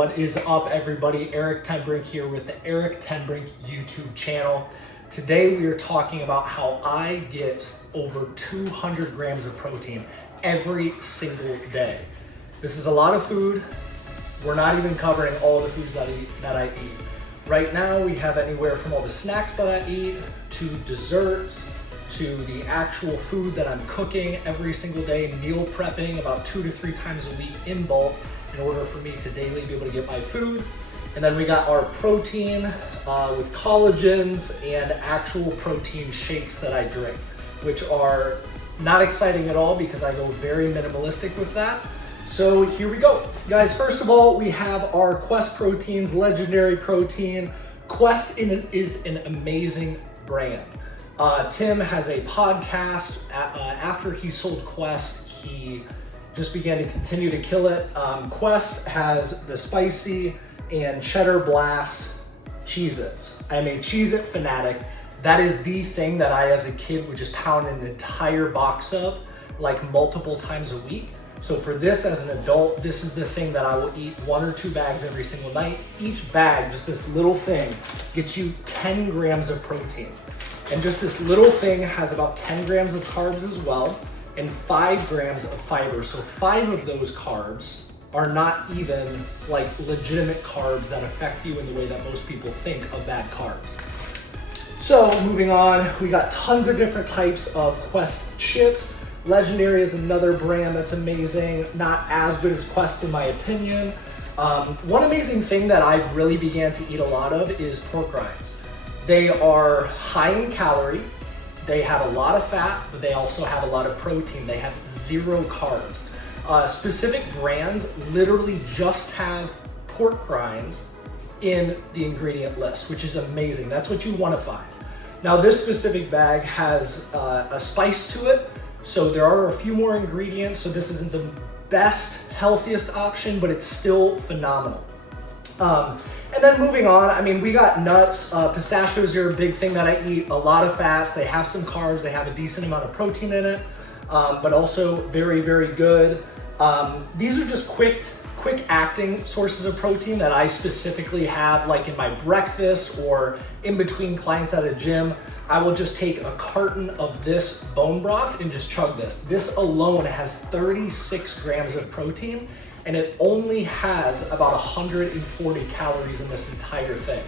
What is up, everybody? Eric Tenbrink here with the Eric Tenbrink YouTube channel. Today we are talking about how I get over 200 grams of protein every single day. This is a lot of food. We're not even covering all the foods that I eat. Right now we have anywhere from all the snacks that I eat to desserts to the actual food that I'm cooking every single day, meal prepping about 2 to 3 times a week in bulk in order for me to daily be able to get my food. And then we got our protein with collagens and actual protein shakes that I drink, which are not exciting at all because I go very minimalistic with that. So here we go. Guys, first of all, we have our Quest proteins, legendary protein. Quest is an amazing brand. Tim has a podcast. After he sold Quest, he just began to continue to kill it. Quest has the spicy and cheddar blast Cheez-Its. I'm a Cheez-It fanatic. That is the thing that I, as a kid, would just pound an entire box of like multiple times a week. So for this, as an adult, this is the thing that I will eat 1 or 2 bags every single night. Each bag, just this little thing, gets you 10 grams of protein. And just this little thing has about 10 grams of carbs as well, and 5 grams of fiber. So 5 of those carbs are not even like legitimate carbs that affect you in the way that most people think of bad carbs. So moving on, we got tons of different types of Quest chips. Legendary is another brand that's amazing, not as good as Quest in my opinion. One amazing thing that I've really began to eat a lot of is pork rinds. They are high in calorie. They have a lot of fat, but they also have a lot of protein. They have 0 carbs. Specific brands literally just have pork rinds in the ingredient list, which is amazing. That's what you want to find. Now, this specific bag has a spice to it, so there are a few more ingredients, so this isn't the best, healthiest option, but it's still phenomenal. And then moving on, I mean, we got nuts. Pistachios are a big thing that I eat. A lot of fats. They have some carbs. They have a decent amount of protein in it, but also very, very good. These are just quick acting sources of protein that I specifically have, like in my breakfast or in between clients at a gym. I will just take a carton of this bone broth and just chug this. This alone has 36 grams of protein, and it only has about 140 calories in this entire thing.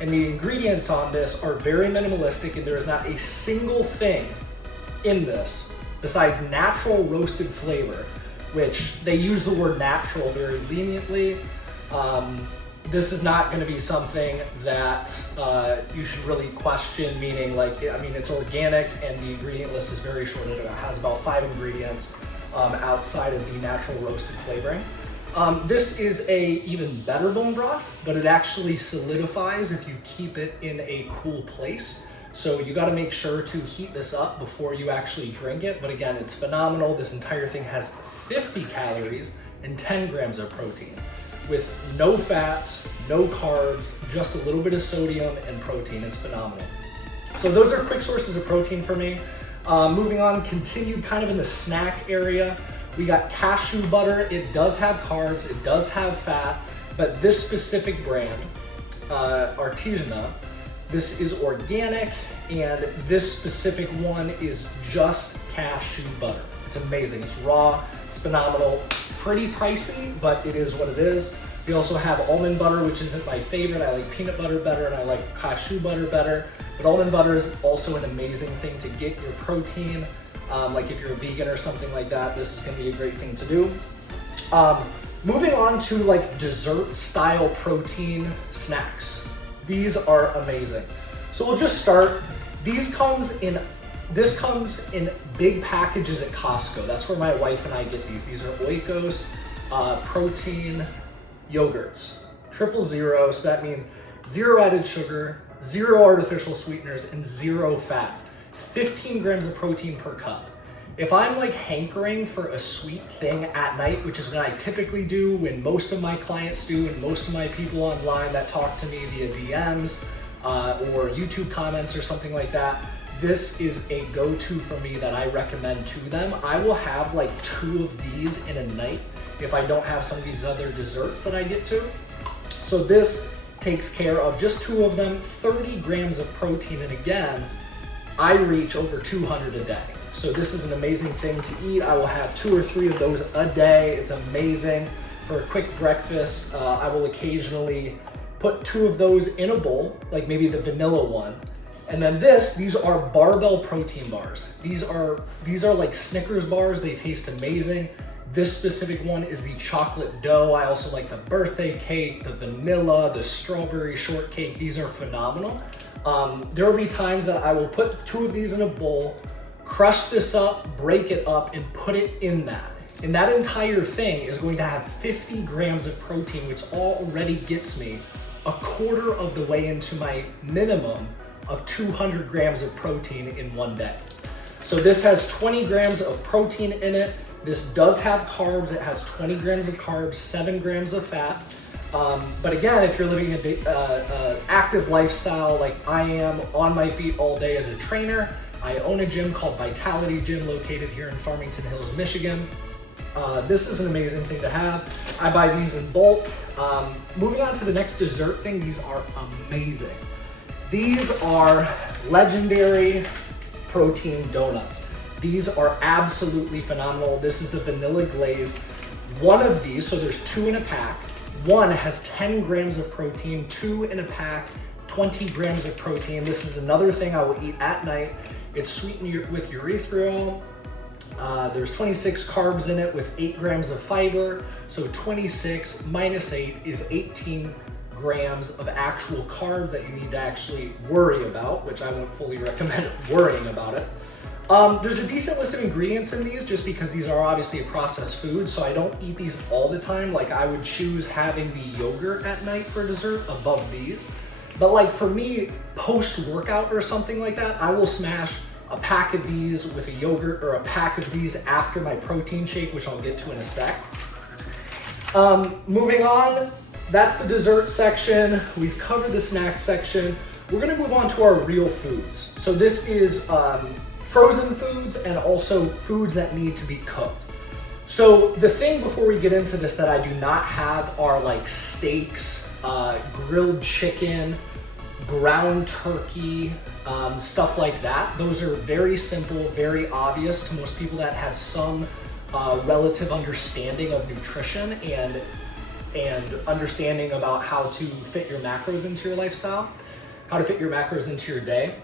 And the ingredients on this are very minimalistic, and there is not a single thing in this besides natural roasted flavor, which they use the word natural very leniently. This is not going to be something that you should really question, meaning like, I mean, it's organic and the ingredient list is very short. It has about 5 ingredients outside of the natural roasted flavoring. This is a even better bone broth, but it actually solidifies if you keep it in a cool place. So you got to make sure to heat this up before you actually drink it. But again, it's phenomenal. This entire thing has 50 calories and 10 grams of protein with no fats, no carbs, just a little bit of sodium and protein. It's phenomenal. So those are quick sources of protein for me. Moving on, continued kind of in the snack area. We got cashew butter. It does have carbs, it does have fat, but this specific brand, Artisanal, this is organic, and this specific one is just cashew butter. It's amazing, it's raw, it's phenomenal, pretty pricey, but it is what it is. We also have almond butter, which isn't my favorite. I like peanut butter better and I like cashew butter better, but almond butter is also an amazing thing to get your protein. Like if you're a vegan or something like that, this is gonna be a great thing to do. Moving on to like dessert style protein snacks. These are amazing. So we'll just start. This comes in big packages at Costco. That's where my wife and I get these. These are Oikos protein yogurts, 000. So that means 0 added sugar, 0 artificial sweeteners, and 0 fats. 15 grams of protein per cup. If I'm like hankering for a sweet thing at night, which is what I typically do when most of my clients do and most of my people online that talk to me via DMs or YouTube comments or something like that, this is a go-to for me that I recommend to them. I will have like 2 of these in a night if I don't have some of these other desserts that I get to. So this takes care of just 2 of them, 30 grams of protein. And again, I reach over 200 a day. So this is an amazing thing to eat. I will have 2 or 3 of those a day. It's amazing. For a quick breakfast, I will occasionally put 2 of those in a bowl, like maybe the vanilla one. And then these are barbell protein bars. These are like Snickers bars. They taste amazing. This specific one is the chocolate dough. I also like the birthday cake, the vanilla, the strawberry shortcake. These are phenomenal. There will be times that I will put 2 of these in a bowl, crush this up, break it up, and put it in that. And that entire thing is going to have 50 grams of protein, which already gets me a quarter of the way into my minimum of 200 grams of protein in one day. So this has 20 grams of protein in it. This does have carbs. It has 20 grams of carbs, 7 grams of fat. But again, if you're living an active lifestyle like I am, on my feet all day as a trainer, I own a gym called Vitality Gym located here in Farmington Hills, Michigan. This is an amazing thing to have. I buy these in bulk. Moving on to the next dessert thing, these are amazing. These are legendary protein donuts. These are absolutely phenomenal. This is the vanilla glazed. One of these, so there's 2 in a pack. One has 10 grams of protein, 2 in a pack, 20 grams of protein. This is another thing I will eat at night. It's sweetened with erythritol. There's 26 carbs in it with 8 grams of fiber. So 26 minus 8 is 18 grams of actual carbs that you need to actually worry about, which I won't fully recommend worrying about it. There's a decent list of ingredients in these just because these are obviously a processed food, so I don't eat these all the time. Like I would choose having the yogurt at night for dessert above these. But like for me, post-workout or something like that, I will smash a pack of these with a yogurt or a pack of these after my protein shake, which I'll get to in a sec. Moving on, that's the dessert section. We've covered the snack section. We're gonna move on to our real foods. So this is frozen foods and also foods that need to be cooked. So the thing before we get into this that I do not have are like steaks, grilled chicken, ground turkey, stuff like that. Those are very simple, very obvious to most people that have some relative understanding of nutrition and understanding about how to fit your macros into your lifestyle, how to fit your macros into your day.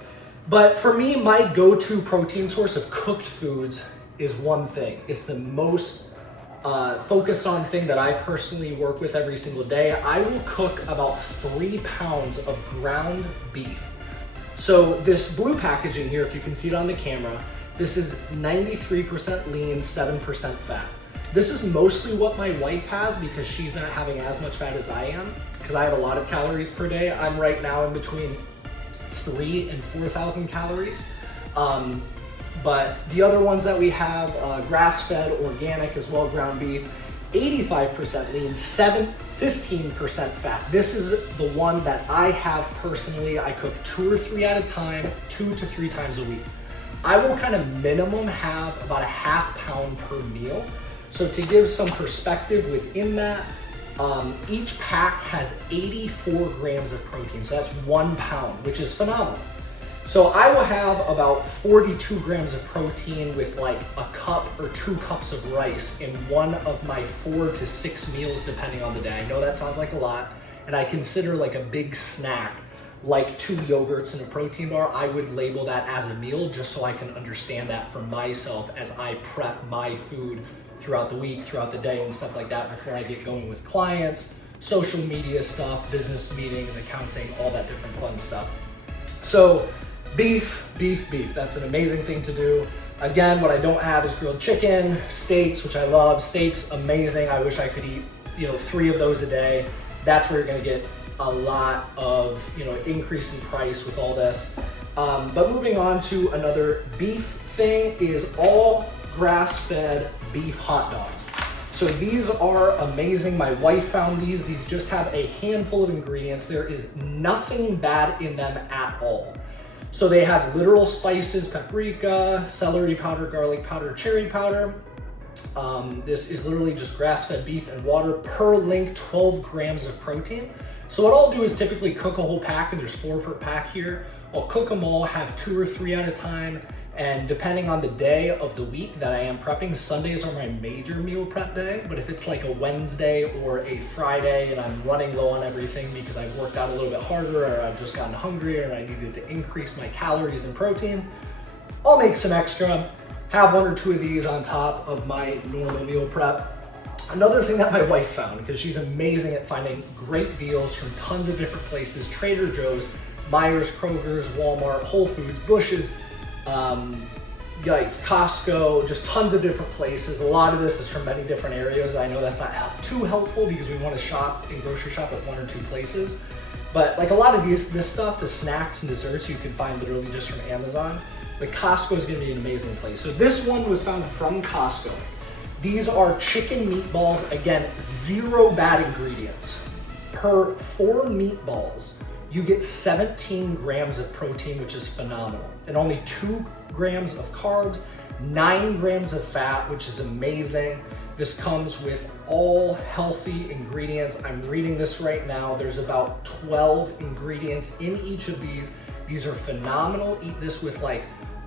But for me, my go-to protein source of cooked foods is one thing. It's the most focused on thing that I personally work with every single day. I will cook about 3 pounds of ground beef. So this blue packaging here, if you can see it on the camera, this is 93% lean, 7% fat. This is mostly what my wife has because she's not having as much fat as I am, because I have a lot of calories per day. I'm right now in between 3,000 and 4,000 calories. But the other ones that we have, grass-fed, organic as well, ground beef, 85% lean, 15% fat. This is the one that I have personally. I cook 2 or 3 at a time, 2 to 3 times a week. I will kind of minimum have about a ½ pound per meal. So to give some perspective within that, each pack has 84 grams of protein. So that's 1 pound, which is phenomenal. So I will have about 42 grams of protein with like a cup or 2 cups of rice in one of my 4 to 6 meals, depending on the day. I know that sounds like a lot, and I consider like a big snack, like 2 yogurts and a protein bar, I would label that as a meal just so I can understand that for myself as I prep my food throughout the week, throughout the day and stuff like that before I get going with clients, social media stuff, business meetings, accounting, all that different fun stuff. So beef. That's an amazing thing to do. Again, what I don't have is grilled chicken, steaks, which I love. Steaks, amazing. I wish I could eat, 3 of those a day. That's where you're gonna get a lot of, increase in price with all this. But moving on to another beef thing is all grass-fed beef hot dogs. So these are amazing. My wife found these. These just have a handful of ingredients. There is nothing bad in them at all. So they have literal spices, paprika, celery powder, garlic powder, cherry powder. This is literally just grass-fed beef and water per link, 12 grams of protein. So what I'll do is typically cook a whole pack, and there's 4 per pack here. I'll cook them all, have 2 or 3 at a time. And depending on the day of the week that I am prepping, Sundays are my major meal prep day. But if it's like a Wednesday or a Friday and I'm running low on everything because I've worked out a little bit harder, or I've just gotten hungrier and I needed to increase my calories and protein, I'll make some extra, have 1 or 2 of these on top of my normal meal prep. Another thing that my wife found, because she's amazing at finding great deals from tons of different places: Trader Joe's, Myers, Kroger's, Walmart, Whole Foods, Bush's, Costco, just tons of different places. A lot of this is from many different areas. I know that's not too helpful because we want to shop and grocery shop at 1 or 2 places. But like a lot of this stuff, the snacks and desserts, you can find literally just from Amazon. But Costco is going to be an amazing place. So this one was found from Costco. These are chicken meatballs. Again, 0 bad ingredients. Per 4 meatballs, you get 17 grams of protein, which is phenomenal, and only 2 grams of carbs, 9 grams of fat, which is amazing. This comes with all healthy ingredients. I'm reading this right now. There's about 12 ingredients in each of these. These are phenomenal. Eat this with like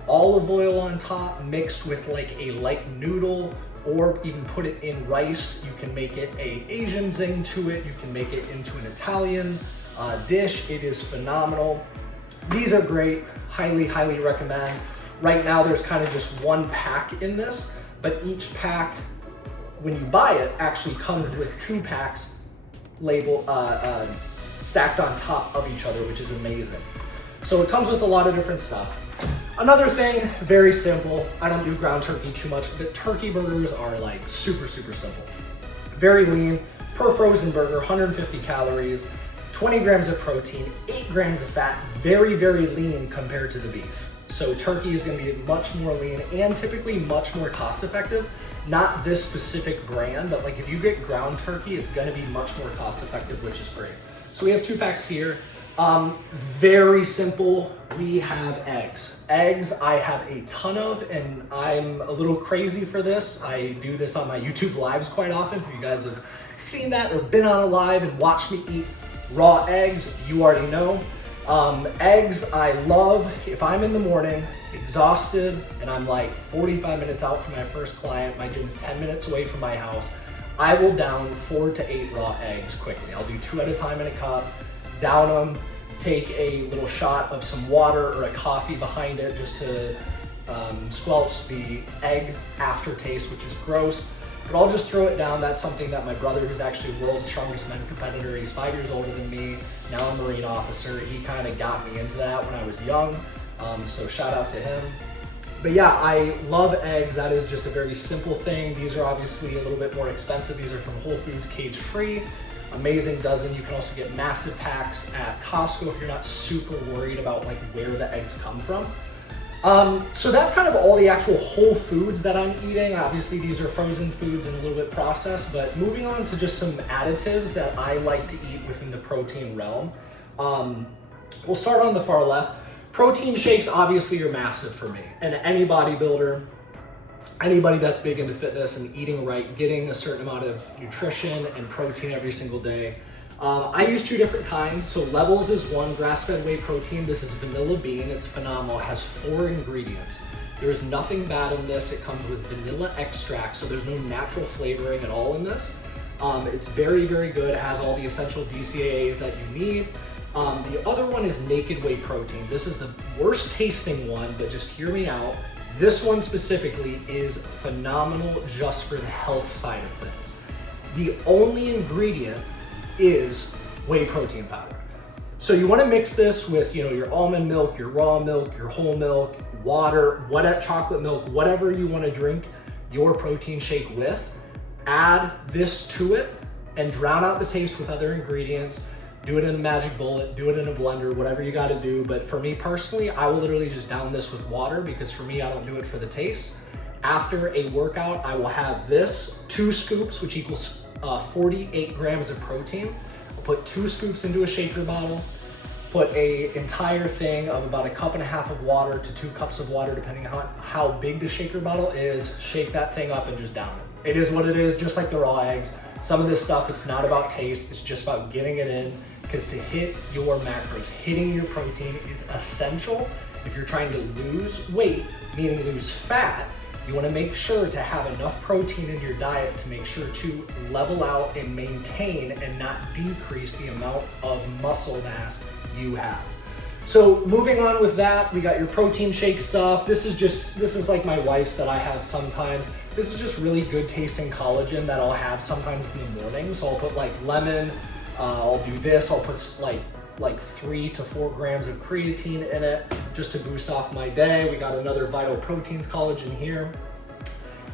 olive oil on top, mixed with like a light noodle, or even put it in rice. You can make it a Asian zing to it. You can make it into an Italian dish. It is phenomenal. These are great. Highly, highly recommend. Right now, there's kind of just 1 pack in this, but each pack, when you buy it, actually comes with 2 packs stacked on top of each other, which is amazing. So it comes with a lot of different stuff. Another thing, very simple. I don't do ground turkey too much, but turkey burgers are like super, super simple. Very lean. Per frozen burger, 150 calories, 20 grams of protein, 8 grams of fat. Very, very lean compared to the beef. So turkey is going to be much more lean and typically much more cost effective. Not this specific brand, but like if you get ground turkey, it's going to be much more cost effective, which is great. So we have 2 packs here. Very simple. We have eggs. Eggs I have a ton of, and I'm a little crazy for this. I do this on my YouTube lives quite often. If you guys have seen that or been on a live and watched me eat raw eggs, you already know. Eggs I love. If I'm in the morning, exhausted, and I'm like 45 minutes out from my first client, my gym's 10 minutes away from my house, I will down 4 to 8 raw eggs quickly. I'll do 2 at a time in a cup, down them, take a little shot of some water or a coffee behind it just to squelch the egg aftertaste, which is gross. But I'll just throw it down. That's something that my brother, who's actually world's strongest men competitor, he's 5 years older than me, now a Marine officer, he kind of got me into that when I was young. So shout out to him. But yeah, I love eggs. That is just a very simple thing. These are obviously a little bit more expensive. These are from Whole Foods, cage free. Amazing dozen. You can also get massive packs at Costco if you're not super worried about like where the eggs come from. So that's kind of all the actual whole foods that I'm eating. Obviously these are frozen foods and a little bit processed, but moving on to just some additives that I like to eat within the protein realm. We'll start on the far left. Protein shakes obviously are massive for me, and any bodybuilder, anybody that's big into fitness and eating right, getting a certain amount of nutrition and protein every single day. I use 2 different kinds. So Levels is one, grass-fed whey protein. This is vanilla bean. It's phenomenal. It has 4 ingredients. There is nothing bad in this. It comes with vanilla extract, so there's no natural flavoring at all in this. It's very, very good. It has all the essential BCAAs that you need. The other one is naked whey protein. This is the worst tasting one, but just hear me out. This one specifically is phenomenal just for the health side of things. The only ingredient is whey protein powder. So you want to mix this with, your almond milk, your raw milk, your whole milk, water, chocolate milk, whatever you want to drink your protein shake with. Add this to it and drown out the taste with other ingredients. Do it in a magic bullet, do it in a blender, whatever you got to do. But for me personally, I will literally just down this with water because for me, I don't do it for the taste. After a workout, I will have this 2 scoops, which equals 48 grams of protein. I'll put 2 scoops into a shaker bottle, put an entire thing of about 1.5 cups of water to 2 cups of water, depending on how big the shaker bottle is. Shake that thing up and just down it. It is what it is, just like the raw eggs. Some of this stuff, it's not about taste, it's just about getting it in, because to hit your macros, hitting your protein is essential. If you're trying to lose weight, meaning lose fat, you want to make sure to have enough protein in your diet to make sure to level out and maintain and not decrease the amount of muscle mass you have. So moving on with that, we got your protein shake stuff. This is like my wife's that I have sometimes. This is just really good tasting collagen that I'll have sometimes in the morning. So I'll put like lemon, I'll do this, I'll put like 3 to 4 grams of creatine in it just to boost off my day. We got another Vital Proteins collagen here.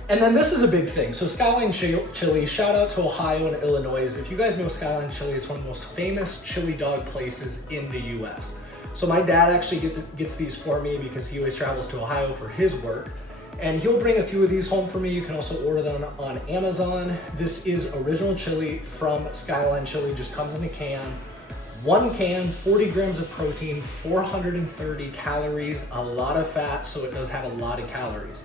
And then this is a big thing. So Skyline Chili, shout out to Ohio and Illinois. If you guys know Skyline Chili, it's one of the most famous chili dog places in the US. So my dad actually gets these for me because he always travels to Ohio for his work. And he'll bring a few of these home for me. You can also order them on Amazon. This is original chili from Skyline Chili, just comes in a can. 1 can, 40 grams of protein, 430 calories, a lot of fat, so it does have a lot of calories.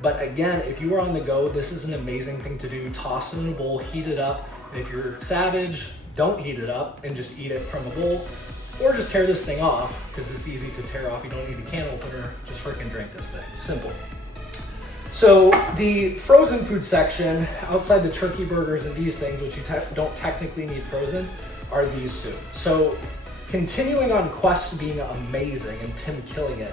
But again, if you are on the go, this is an amazing thing to do. Toss it in a bowl, heat it up. And if you're savage, don't heat it up and just eat it from a bowl. Or just tear this thing off, because it's easy to tear off. You don't need a can opener, just freaking drink this thing, simple. So the frozen food section, outside the turkey burgers and these things, which you don't technically need frozen, are these two. So continuing on Quest being amazing and Tim killing it,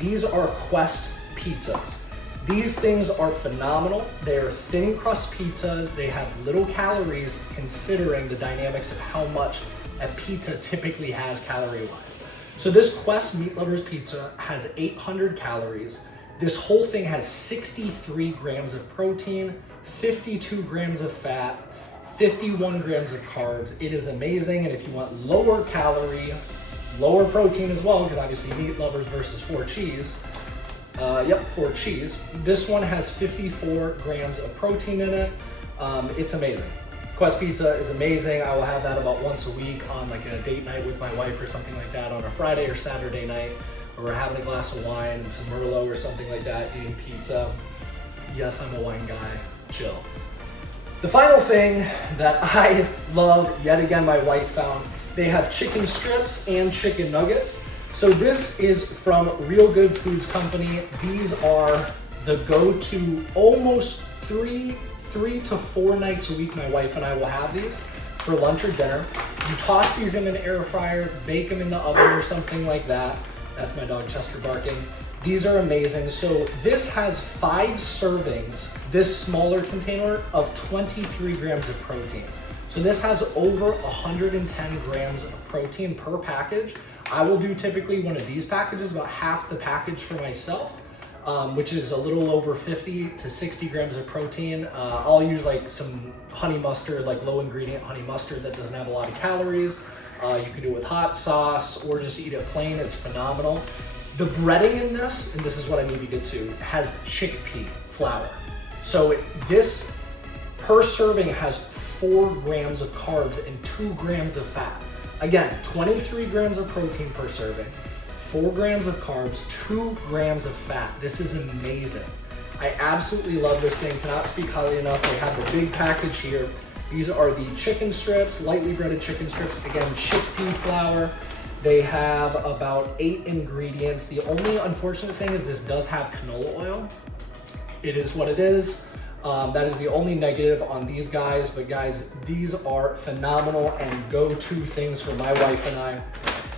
these are Quest pizzas. These things are phenomenal. They are thin crust pizzas. They have little calories considering the dynamics of how much a pizza typically has calorie-wise. So this Quest Meat Lovers pizza has 800 calories. This whole thing has 63 grams of protein, 52 grams of fat, 51 grams of carbs. It is amazing. And if you want lower calorie, lower protein as well, because obviously meat lovers versus 4 cheese. 4 cheese. This one has 54 grams of protein in it. It's amazing. Quest Pizza is amazing. I will have that about once a week on like a date night with my wife or something like that on a Friday or Saturday night, where we're having a glass of wine and some Merlot or something like that, eating pizza. Yes, I'm a wine guy, chill. The final thing that I love, yet again my wife found, they have chicken strips and chicken nuggets. So this is from Real Good Foods Company. These are the go-to almost three to 4 nights a week. My wife and I will have these for lunch or dinner. You toss these in an air fryer, bake them in the oven or something like that. That's my dog Chester barking. These are amazing. So this has 5 servings, this smaller container of 23 grams of protein. So this has over 110 grams of protein per package. I will do typically one of these packages, about half the package for myself, which is a little over 50 to 60 grams of protein. I'll use like some honey mustard, like low ingredient honey mustard that doesn't have a lot of calories. You can do it with hot sauce or just eat it plain, it's phenomenal. The breading in this, and this is what I need to get to, has chickpea flour. So this per serving has 4 grams of carbs and 2 grams of fat. Again, 23 grams of protein per serving, 4 grams of carbs, 2 grams of fat. This is amazing. I absolutely love this thing, cannot speak highly enough. I have the big package here. These are the chicken strips, lightly breaded chicken strips, again, chickpea flour. They have about 8 ingredients. The only unfortunate thing is this does have canola oil. It is what it is. That is the only negative on these guys, but guys, these are phenomenal and go-to things for my wife and I.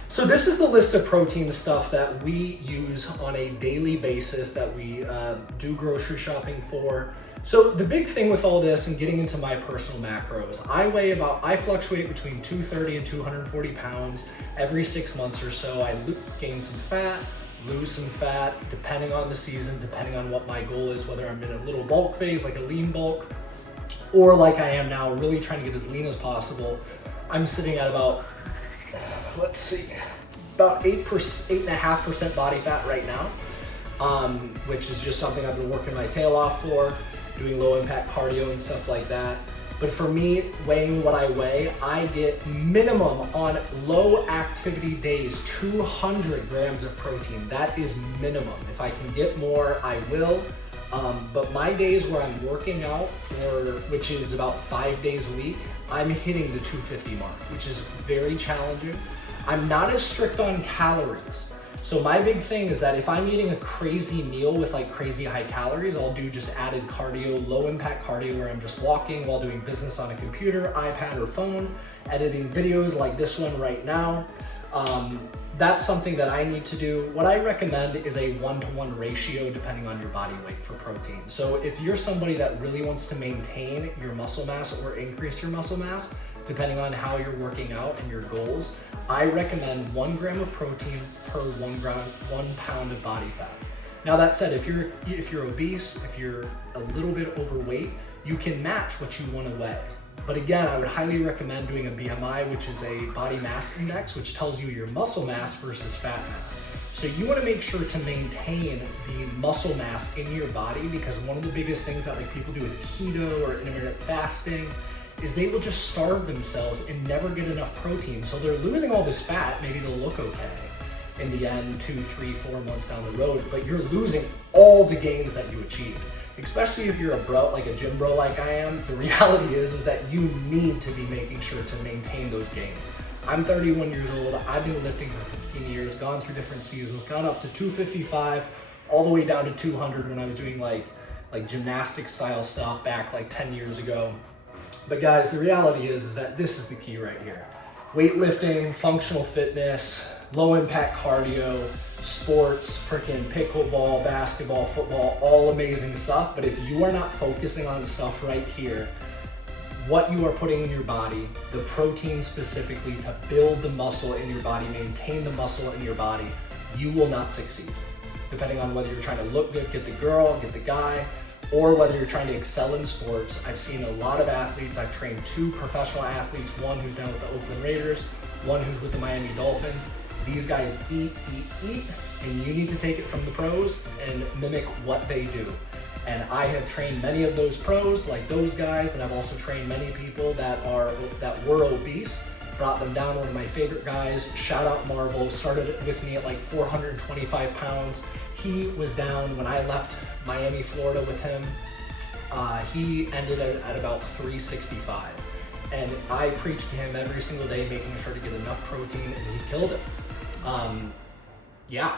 So this is the list of protein stuff that we use on a daily basis, that we do grocery shopping for. So the big thing with all this and getting into my personal macros, I fluctuate between 230 and 240 pounds every 6 months or so. I gain some fat, lose some fat, depending on the season, depending on what my goal is, whether I'm in a little bulk phase, like a lean bulk, or like I am now, really trying to get as lean as possible. I'm sitting at about, about 8.5% body fat right now, which is just something I've been working my tail off for, doing low impact cardio and stuff like that. But for me, weighing what I weigh, I get minimum on low activity days, 200 grams of protein. That is minimum. If I can get more, I will. But my days where I'm working out, which is about 5 days a week, I'm hitting the 250 mark, which is very challenging. I'm not as strict on calories. So my big thing is that if I'm eating a crazy meal with like crazy high calories, I'll do just added cardio, low impact cardio, where I'm just walking while doing business on a computer, iPad, or phone, editing videos like this one right now. That's something that I need to do. What I recommend is a 1-to-1 ratio depending on your body weight for protein. So if you're somebody that really wants to maintain your muscle mass or increase your muscle mass, depending on how you're working out and your goals, I recommend 1 gram of protein per 1 pound of body fat. Now that said, if you're obese, if you're a little bit overweight, you can match what you want to weigh. But again, I would highly recommend doing a BMI, which is a body mass index, which tells you your muscle mass versus fat mass. So you want to make sure to maintain the muscle mass in your body, because one of the biggest things that like people do with keto or intermittent fasting is they will just starve themselves and never get enough protein. So they're losing all this fat, maybe they'll look okay in the end, 2, 3, 4 months down the road, but you're losing all the gains that you achieved. Especially if you're a bro, like a gym bro like I am, the reality is that you need to be making sure to maintain those gains. I'm 31 years old, I've been lifting for 15 years, gone through different seasons, gone up to 255, all the way down to 200 when I was doing like gymnastic style stuff back like 10 years ago. But guys, the reality is that this is the key right here. Weightlifting, functional fitness, low impact cardio, sports, freaking pickleball, basketball, football, all amazing stuff. But if you are not focusing on stuff right here, what you are putting in your body, the protein specifically to build the muscle in your body, maintain the muscle in your body, you will not succeed. Depending on whether you're trying to look good, get the girl, get the guy, or whether you're trying to excel in sports. I've seen a lot of athletes. I've trained 2 professional athletes, one who's down with the Oakland Raiders, one who's with the Miami Dolphins. These guys eat, and you need to take it from the pros and mimic what they do. And I have trained many of those pros, like those guys, and I've also trained many people that were obese, brought them down. One of my favorite guys, shout out Marvel, started with me at like 425 pounds. He was down when I left Miami, Florida with him. He ended at about 365. And I preached to him every single day, making sure to get enough protein, and he killed it. Yeah.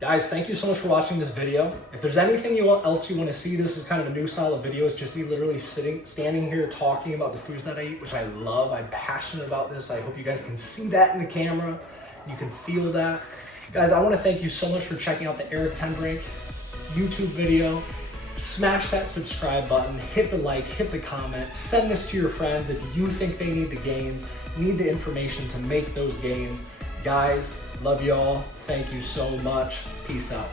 Guys, thank you so much for watching this video. If there's anything else you want to see, this is kind of a new style of video. It's just me literally standing here talking about the foods that I eat, which I love. I'm passionate about this. I hope you guys can see that in the camera. You can feel that. Guys, I want to thank you so much for checking out the Eric Ten Brink YouTube video. Smash that subscribe button, hit the like, hit the comment, send this to your friends if you think they need the gains, need the information to make those gains. Guys, love y'all. Thank you so much. Peace out.